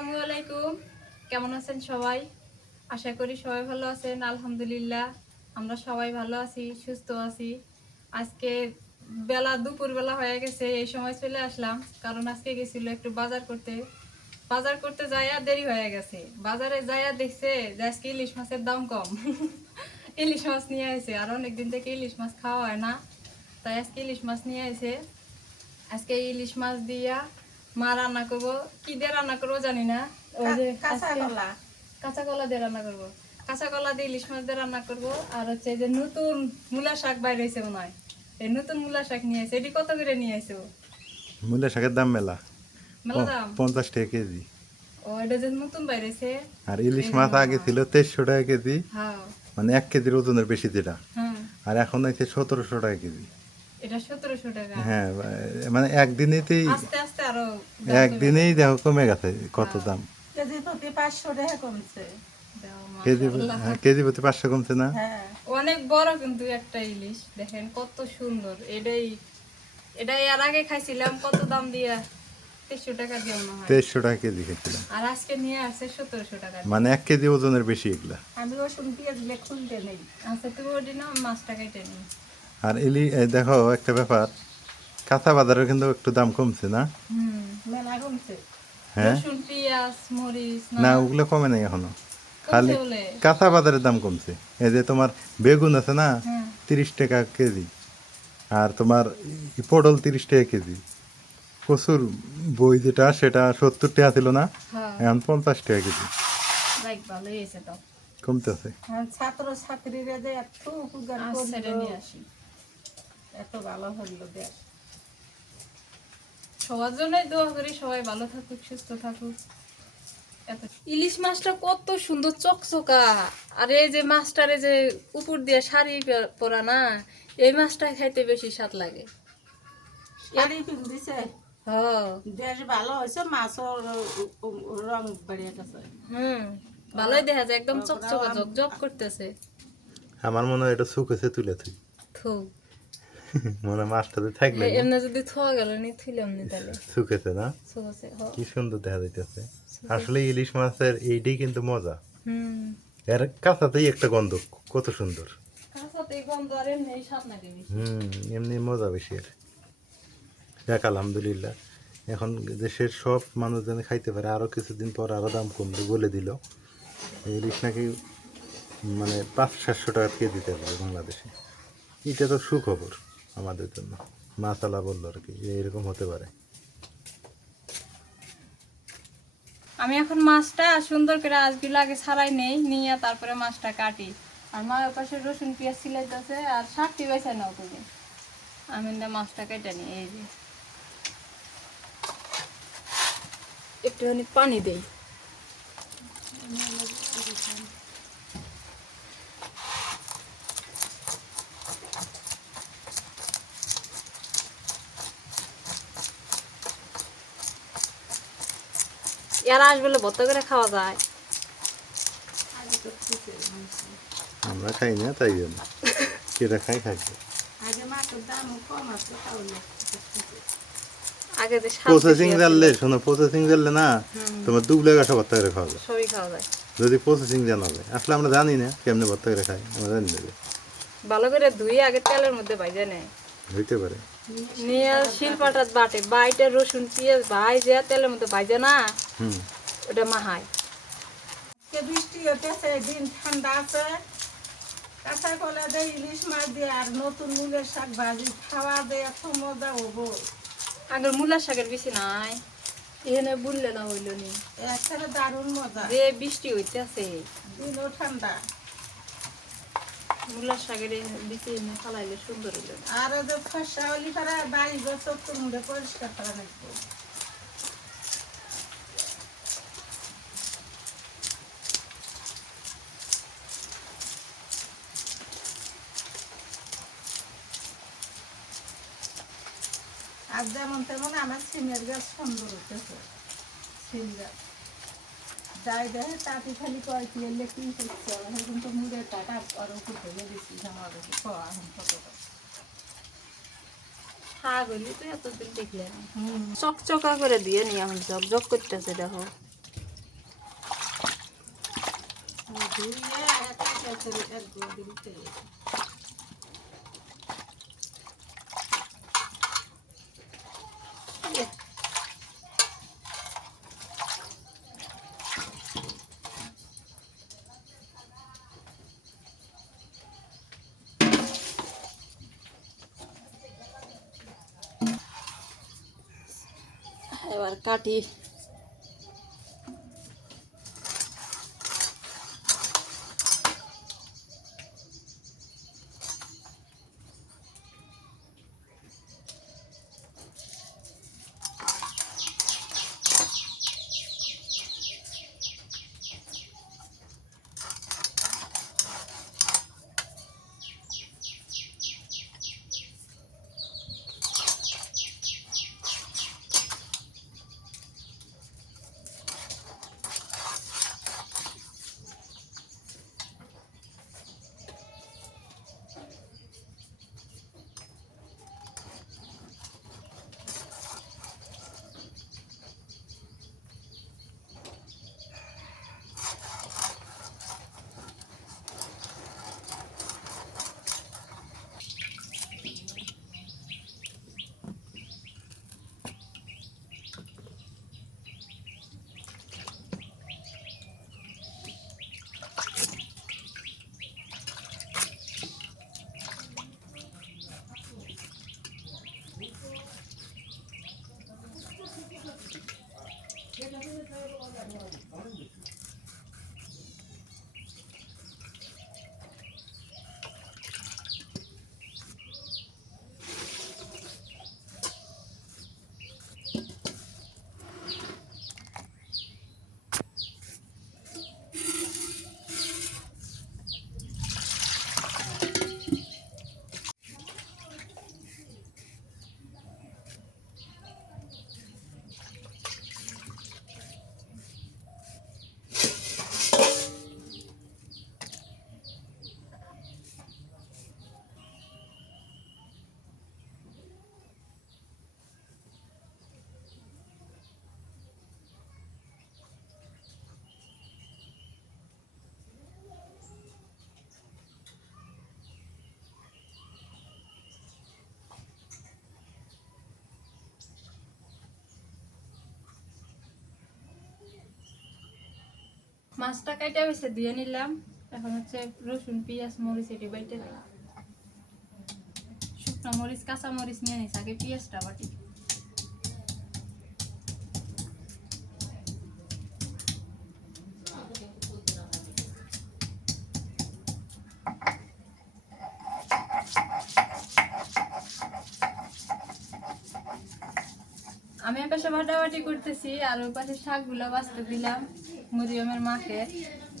আসসালামু আলাইকুম। কেমন আছেন সবাই? আশা করি সবাই ভালো আছেন, আলহামদুলিল্লাহ। আমরা সবাই ভালো আছি, সুস্থ আছি। আজকে বেলা দুপুর বেলা হয়ে গেছে, এই সময় চলে আসলাম। কারণ আজকে গেছিল একটু বাজার করতে। বাজার করতে যাইয়া দেরি হয়ে গেছে। বাজারে যাইয়া দেখছে যে আজকে ইলিশ মাছের দাম কম। ইলিশ মাছ নিয়ে আসে আর অনেকদিন থেকে ইলিশ মাছ খাওয়া হয় না। তাই আজকে ইলিশ মাছ নিয়ে আসে আজকে ইলিশ মাছ দিয়া মা রান্না করব। কি দিয়ে রান্না করব জানি না। ওই যে কাঁচা কলা। কাঁচা কলা দিয়ে রান্না করব। কাঁচা কলা দিয়ে ইলিশ মাছ দিয়ে রান্না করব। আর হচ্ছে যে নতুন মূলা শাক বাইরে হয়েছে মনে হয়। এই নতুন মূলা শাক নিয়ে আসে এটি কত করে নিয়ে আসো মূল্য শাকের দাম মেলা। মেলা দাম? পঞ্চাশ টাকা কেজি। ও এটা যে নতুন বাইরে হয়েছে? আর ইলিশ মাছ আগে ছিল তেইশশো টাকা কেজি। হ্যাঁ। মানে এক কেজির ওজনের বেশি যেটা। হ্যাঁ। আর এখন হচ্ছে সতেরোশো টাকা কেজি। এটা সতেরোশো টাকা। হ্যাঁ মানে একদিনেতেই আস্তে আস্তে আরও একদিনেই দেখো কমে গেছে কত দাম। কেজি প্রতি পাঁচশো টাকা কমছে। কেজি হ্যাঁ, কেজি প্রতি পাঁচশো কমছে না? হ্যাঁ অনেক বড় কিন্তু একটা ইলিশ। দেখেন কত সুন্দর। এটাই এটা এর আগে খাইছিলাম কত দাম দিয়া তেইশশো টাকা কেজি খেয়েছিলাম আর আজকে নিয়ে আসছে সতেরোশো টাকা মানে এক কেজি ওজনের বেশি এগুলা। আমি রসুন পেঁয়াজ খুলতে নেই। আচ্ছা তুমি ওটি না মাছটা কেটে নিই আর ইলি এই দেখো একটা ব্যাপার। কাঁচা বাজারের কিন্তু একটু দাম কমছে না? হুম হ্যাঁ? রসুন পেঁয়াজ মরিচ না ওগুলো কমে নাই এখনও। খালি কাঁচা বাজারের দাম কমছে। এই যে তোমার বেগুন আছে না? হ্যাঁ। তিরিশ টাকা কেজি। আর তোমার পটল তিরিশ টাকা কেজি। প্রচুর বই যেটা সেটা সত্তর টাকা ছিল না? হ্যাঁ। এখন পঞ্চাশ টাকা কেজি। কমতেছে। ছাত্র ছাত্রীরা যে এত উপকার করল। নিয়ে আসি। এত ভালো হলো দেশ সবার জন্যই দোয়া করি সবাই ভালো থাকুক সুস্থ থাকুক। ইলিশ মাছটা কত সুন্দর চকচকা। আর এই যে মাছটারে যে উপর দিয়ে শাড়ি পরা না এই মাছটা খাইতে বেশি স্বাদ লাগে। শাড়ি হ্যাঁ। দেশ ভালো হয়েছে মাছও রং বেড়ে গেছে। হুম ভালোই দেখা যায় একদম চকচকা জক করতেছে। আমার মনে হয় এটা শুকেছে তুলে তুই থু মনে মাছটাতে থাকলে এমনি যদি থোয়া গেল নি থুইলাম নি তাহলে। শুকেছে না? সুগাছে কি সুন্দর দেখা যাইতেছে। আসলে ইলিশ মাছের এইটাই কিন্তু মজা। হুম। এর কাঁচাতেই একটা গন্ধ কত সুন্দর। কাঁচাতে গন্ধ আর এমনি স্বাদ লাগে বেশি। হুম এমনি মজা বেশি এর। দেখ আলহামদুলিল্লাহ। এখন দেশের সব মানুষ যেন খাইতে পারে আরও কিছুদিন পর আরও দাম কমবে বলে দিল। ইলিশ নাকি মানে পাঁচ সাতশো টাকা কেজি দিতে পারবে বাংলাদেশে। এটা তো সুখবর। আমাদের জন্য। মাসালা বলল আর কি যে এরকম হতে পারে। আমি এখন মাছটা সুন্দর করে আজগুলো আগে ছাড়াই নেই নিয়ে তারপরে মাছটা কাটি। আর মা ওর পাশে রসুন পেঁয়াজ সিলাইতেছে আর শাকটি বেছে নাও তুমি। আমি না মাছটা কেটে নিই এই যে। একটুখানি পানি দেই। এরা আসবে ভর্তা করে খাওয়া যায়। আমরা খাই না তাই জন্য। কেটা খাই খাইছে আগে মাছের দাম কম আছে তাহলে আগে যে শাক প্রসেসিং জানলে শোনো প্রসেসিং জানলে না তোমার দুবলে গাছা ভর্তা করে খাওয়া যায়। সবই খাওয়া যায়। যদি প্রসেসিং জানা যায়। আসলে আমরা জানি না কেমনে ভর্তা করে খাই আমরা জানি না ভালো করে ধুয়ে আগে তেলের মধ্যে ভাইজে নেয় হইতে পারে। নিয়ে শিলপাটাত বাটে বাইটে রসুন পেঁয়াজ ভাই যে তেলের মধ্যে ভাইজে না ওটা মাহায় বৃষ্টি হতেছে দিন ঠান্ডা আছে কাঁচা কলা দিয়ে ইলিশ মাছ দিয়ে আর নতুন মূলের শাক ভাজি খাওয়া দিয়ে এত মজা হব আগের মূলা শাকের বেশি নাই এখানে বুনলে না হইল নি। একসাথে দারুণ মজা। যে বৃষ্টি হইতেছে দিনও ঠান্ডা। মূলা শাকের বেশি এনে ফালাইলে সুন্দর হইল আর যে ফসা হলি পারা বাড়ি চত্বর মুড়ে পরিষ্কার করা লাগবে। আর যেমন তেমন আমার সিমের গাছ সুন্দর উঠেছে সিম গাছ। যাই দেখে তাঁতি খালি কয় এলে কি হচ্ছে এখন তো মুড়ে টাকা আরও কুটে গেছি আমার এখন তো এতদিন দেখলে না। চকচকা করে দিয়ে নি এখন জকজক করতেছে দেখো। কাটি মাছটা কাটা হয়েছে দিয়ে নিলাম। এখন হচ্ছে রসুন, পেঁয়াজ, মরিচ এটি বাইটে শুকনো মরিচ, কাঁচা মরিচ নিয়ে নিস আগে পেঁয়াজটা বাটি। আমি পাশে বাটাবাটি করতেছি, আর ওই পাশে শাকগুলো বাঁচতে দিলাম। মরিয়মের মাকে,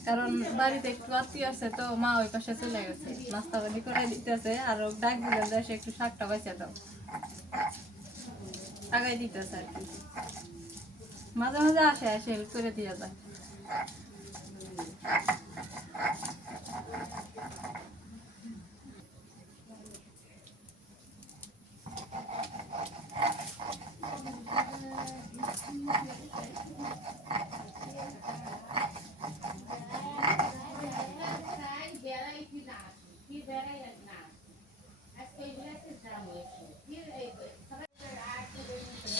কারণ বাড়িতে একটু আত্মীয় আছে তো মা ওই পাশে চলে গেছে। নাস্তা পানি করে দিতেছে, আর ডাক দিলে যে সে একটু শাকটা বাঁচে দাও। আগাই দিতেছে আর কি। মাঝে মাঝে আসে আসে, হেল্প করে দিয়ে যায়।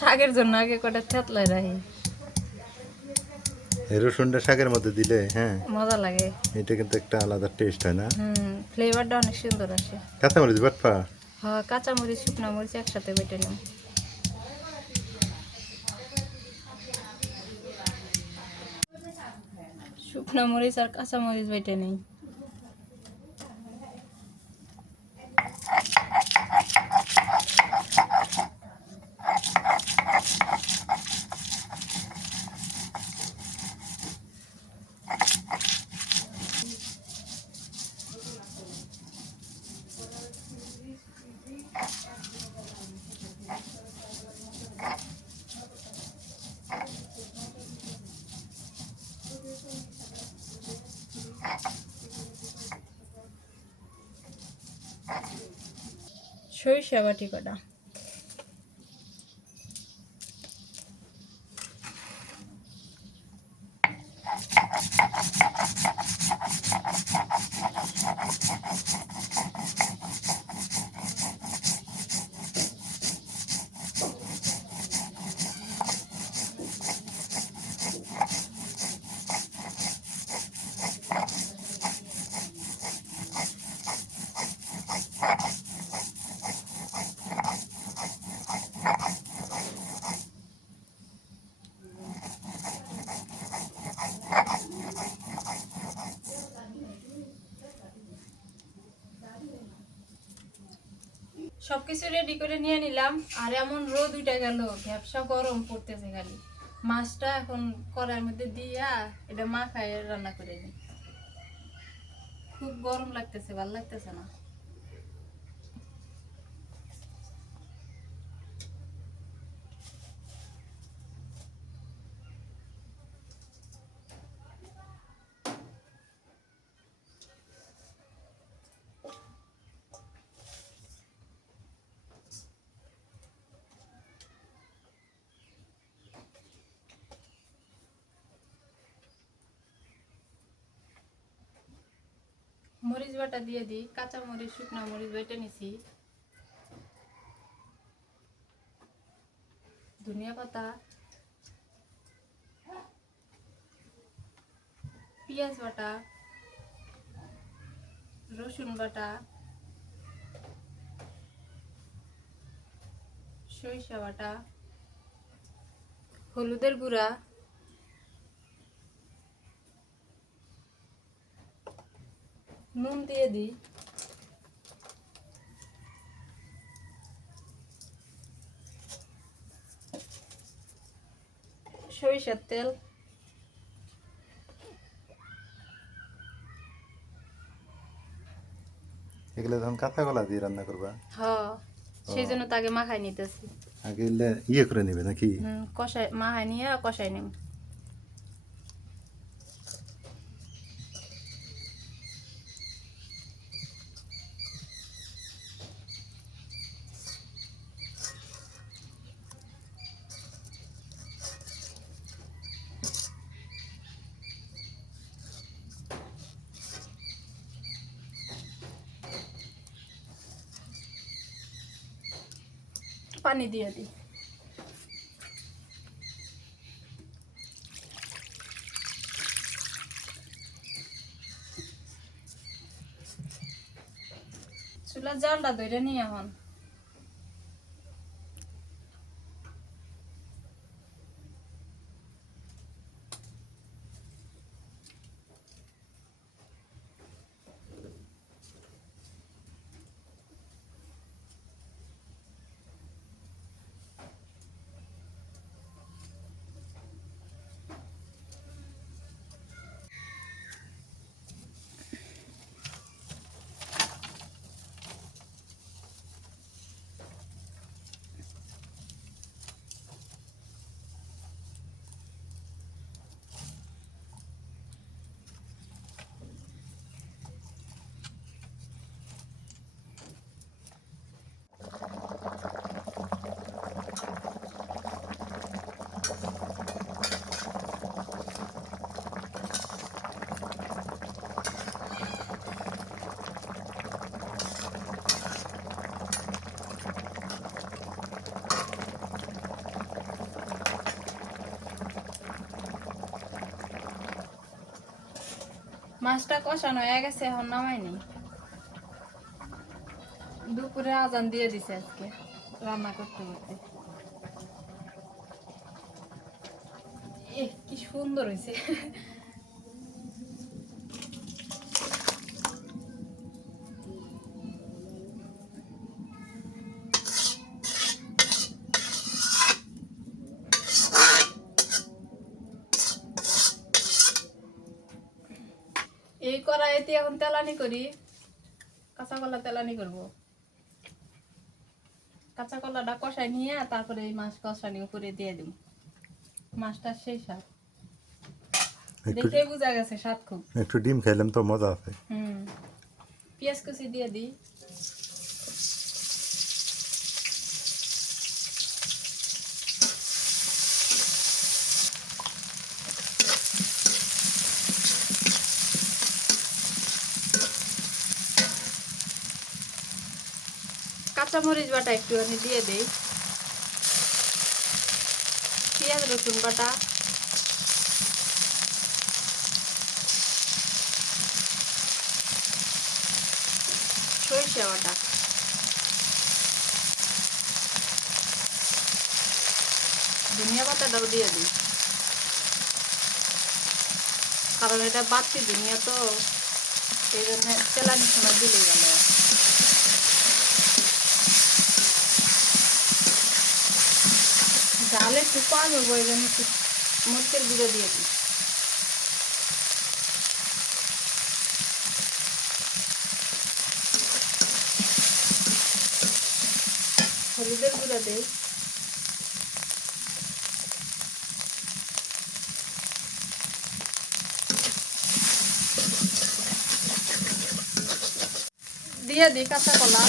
শাকের জন্য আগে কটা থেতলাই রাখি। রসুনটা শাকের মধ্যে দিলে হ্যাঁ। মজা লাগে। এটা কিন্তু একটা আলাদা টেস্ট হয় না? হুম ফ্লেভারটা অনেক সুন্দর আসে। কাঁচামরিচ বাটপা হ্যাঁ কাঁচা মরিচ শুকনো মরিচ একসাথে বেটে নিন শুকনো মরিচ আর কাঁচা মরিচ বেটে নেই। সরিষা বাটি কটা সবকিছু রেডি করে নিয়ে নিলাম। আর এমন রোদ উঠে গেল, ব্যবসা গরম পড়তেছে খালি। মাছটা এখন কড়াইয়ের মধ্যে দিয়া এটা মাখায় রান্না করে দিই। খুব গরম লাগতেছে, ভালো লাগতেছে না। মরিচ বাটা দিয়ে দিই, কাঁচা মরিচ, শুকনা মরিচ বেটে নিছি। ধনিয়া পাতা, পেঁয়াজ বাটা, রসুন বাটা, সরিষা বাটা, হলুদের গুঁড়া নুন দিয়ে দিই। সরিষার তেল। এগুলো যখন কাঁচা কলা দিয়ে রান্না করবা? হ সেই জন্য তাকে মাখাই নিতেছি। আগে ইয়ে করে নেবে নাকি? হুম, কষাই মাখাই নিয়ে কষাই নিম পানি দিয়ে দিই। চুলার জালটা ধরে নি এখন। মাছটা কষানো হয়ে গেছে, এখন নামাইনি দুপুরে আজান দিয়ে দিছে আজকে, রান্না করতে করতে। কি সুন্দর হয়েছে কড়াইতে এখন তেলানি করি কাঁচা কলা তেলানি করব। কাঁচা কলাটা কষাই নিয়ে তারপরে এই মাছ কষানি উপরে দিয়ে দিব। মাছটা সেই স্বাদ দেখে বোঝা গেছে স্বাদ খুব। একটু ডিম খাইলাম তো মজা আছে। হুম। পেঁয়াজ কুচি দিয়ে দিই। কাঁচামরিচ বাটা একটুখানি দিয়ে দিই। পেঁয়াজ, রসুন বাটা। সরিষা বাটা। ধনিয়া পাতাটাও দিয়ে দিই। কারণ এটা বাড়তি ধনিয়া তো এই জন্য তেলানির সময় দিলেই গেল একটু কম হব এই জন্য মরিচের গুঁড়ো দিয়ে দিই। হলুদের গুঁড়ো দিই। দিয়ে দিই কাঁচা কলা।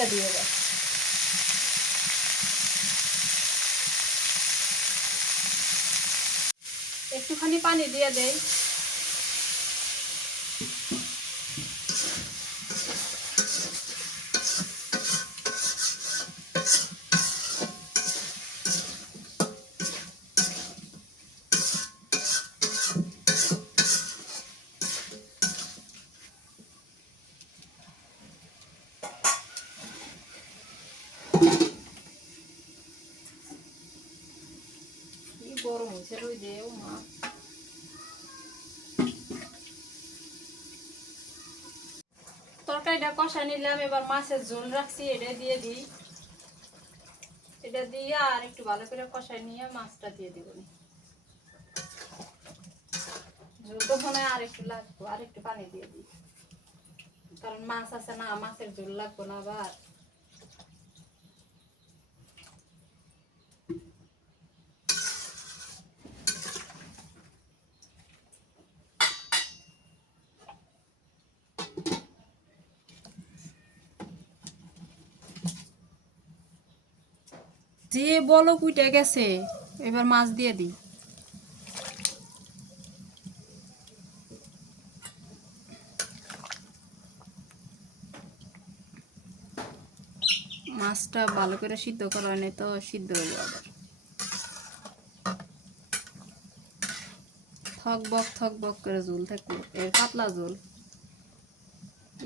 নুন দিয়ে দিয়ে। একটুখানি পানি দিয়ে দেই কি গরম হয়েছে রই যে ও মা কষা নিলাম, এবার মাছের ঝোল রাখছি, এটা দিয়ে দিই। এটা দিয়ে আর একটু ভালো করে কষাই নিয়ে মাছটা দিয়ে দিব। তো মনে আর একটু লাগবো, আর একটু পানি দিয়ে দিই। কারণ মাছ আছে না, মাছের ঝোল লাগবো না আবার। যে বলো কুইটা গেছে, এবার মাছ দিয়ে দিই। মাছটা ভালো করে সিদ্ধ করা হয়নি তো, সিদ্ধ হয়ে যাবে থক বক থক বক করে ঝোল থাকল, এর পাতলা ঝোল।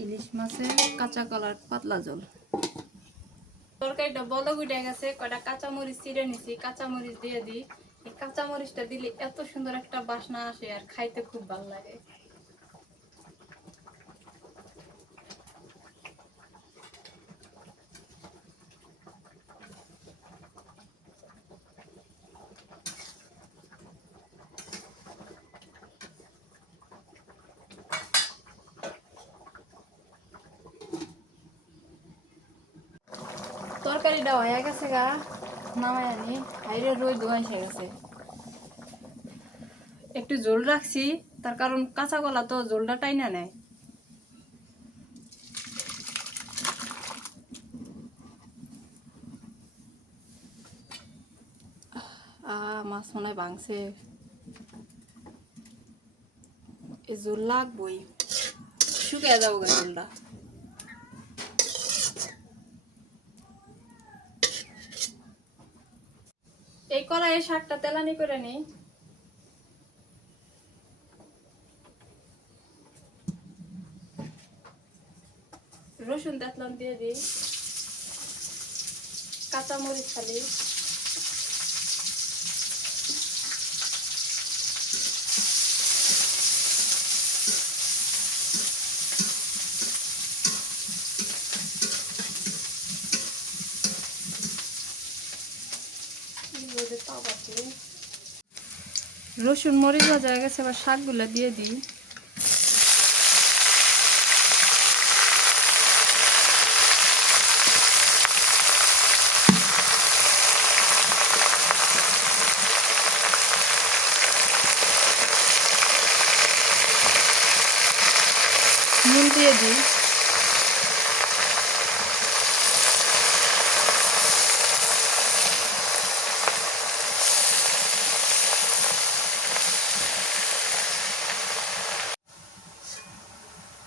ইলিশ মাছের কাঁচা কলার পাতলা ঝোল। তরকারিটা বলো উঠে গেছে, কয়টা কাঁচামরিচ চিড়ে নিছি, কাঁচামরিচ দিয়ে দিই। এই কাঁচামরিচটা দিলে এত সুন্দর একটা বাসনা আসে আর খাইতে খুব ভালো লাগে তরকারিটা হয়ে গেছে গা নামাই আনি হাইরে এসে গেছে। একটু জোল রাখছি তার কারণ কাঁচা কলা তো জোলটা টাইনা নেয়। মাছ মনে হয় ভাঙছে। এই জোল লাগবই। শুকিয়ে যাব গা জোলটা। এই কলাইয়ের শাকটা তেলানি করে নিই। রসুন তেতলান দিয়ে দিই। কাঁচামরিচ খালি। রসুন মরিচ ভাজা হয়ে গেছে এবার শাকগুলো দিয়ে দিই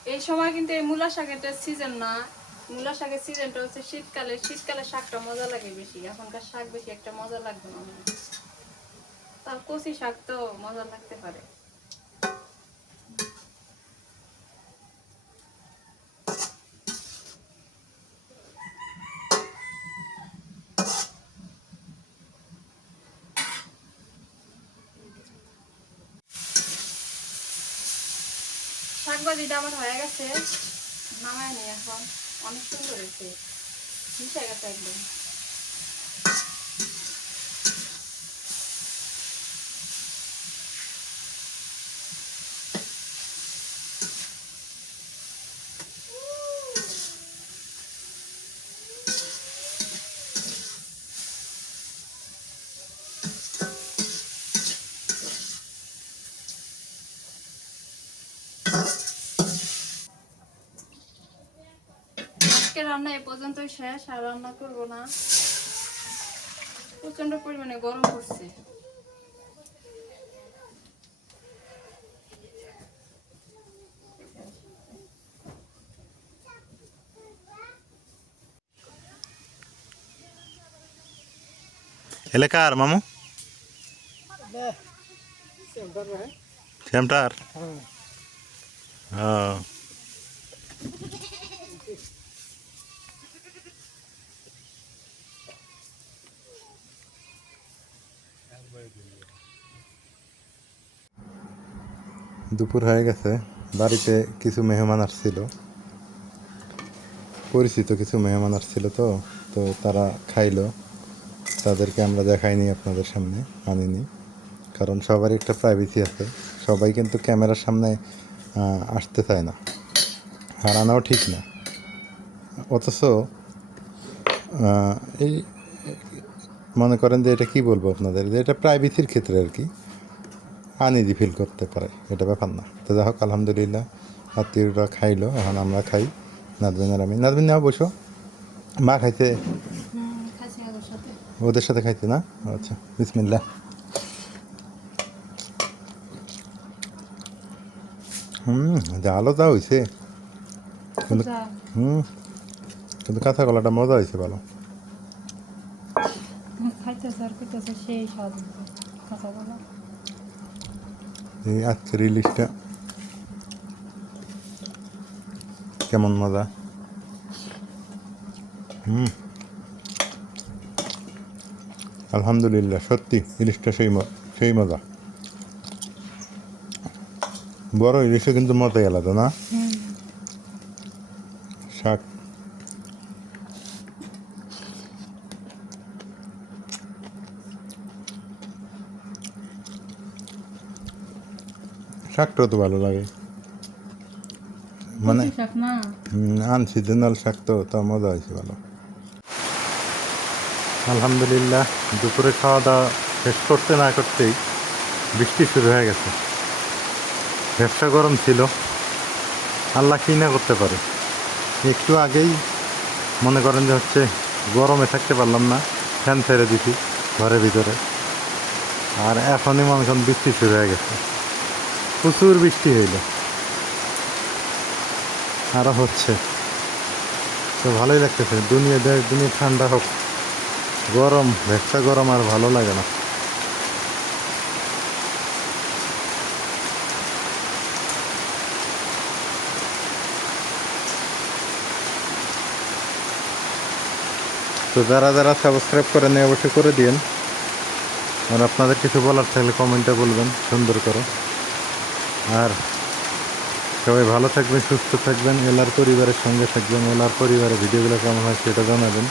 এই সময় কিন্তু এই মূলা শাকের সিজন না। মূলা শাকের সিজনটা হচ্ছে শীতকালে। শীতকালে শাকটা মজা লাগে বেশি। এখনকার শাক বেশি একটা মজা লাগবে না। তার কচি শাক তো মজা লাগতে পারে। শাক ভাজিটা আমার হয়ে গেছে। নামায় নি এখন। অনেক সুন্দর হয়েছে। মিশে গেছে একদম। রান্না এ পর্যন্তই শেষ আর রান্না করব না। প্রচণ্ড পরিমাণে গরম পড়ছে। এলাকার মামু? সেমটার ও। দুপুর হয়ে গেছে। বাড়িতে কিছু মেহমান আসছিল। পরিচিত কিছু মেহমান আসছিল তো তো তারা খাইলো। তাদেরকে আমরা দেখাইনি আপনাদের সামনে আনিনি কারণ সবারই একটা প্রাইভেসি আছে। সবাই কিন্তু ক্যামেরার সামনে আসতে চায় না। আর আনাও ঠিক না। অথচ এই, মনে করেন যে এটা কি বলব আপনাদের? যে এটা প্রাইভেসির ক্ষেত্রে আর কি। আনইজি ফিল করতে পারে এটা ব্যাপার না। তো যাই হোক আলহামদুলিল্লাহ আত্মীয়রা খাইলো এখন আমরা খাই। নাজবিন আর আমি। নাজবিন নাও বসো। মা খাইতে ওদের সাথে খাইতে না? আচ্ছা বিসমিল্লা হুম জালও তা হয়েছে কিন্তু হুম কিন্তু কাঁচা কলাটা মজা হয়েছে ভালো। খাইতেছে আর সেই স্বাদ কাঁচা বলা এই আজকের ইলিশটা কেমন মজা? হুম। আলহামদুলিল্লাহ সত্যি ইলিশটা সেই সেই মজা। বড় ইলিশে কিন্তু মজাই আলাদা না? শাক শাকটাও তো ভালো লাগে। মানে আনসিজনাল শাক তো তার মজা হয়েছে ভালো। আলহামদুলিল্লাহ দুপুরে খাওয়া দাওয়া শেষ করতে না করতেই বৃষ্টি শুরু হয়ে গেছে। ব্যবসা গরম ছিল। আল্লাহ কি না করতে পারে। একটু আগেই মনে করেন যে হচ্ছে গরমে থাকতে পারলাম না ফ্যান ছেড়ে দিছি ঘরের ভিতরে। আর এখনই মনে করেন বৃষ্টি শুরু হয়ে গেছে। প্রচুর বৃষ্টি হইল। আরও হচ্ছে। তো ভালোই লাগতেছে। দুনিয়া দেশ দুনিয়া ঠান্ডা হোক। গরম, ভেজা গরম আর ভালো লাগে না। তো যারা যারা সাবস্ক্রাইব করে নিয়ে অবশ্যই করে দিন আর আপনাদের কিছু বলার থাকলে কমেন্টে বলবেন, সুন্দর করে। আর সবাই ভালো থাকবেন, সুস্থ থাকবেন, এলার পরিবারের সঙ্গে থাকবেন, এলার পরিবারের ভিডিওগুলো কেমন হয় সেটা জানাবেন।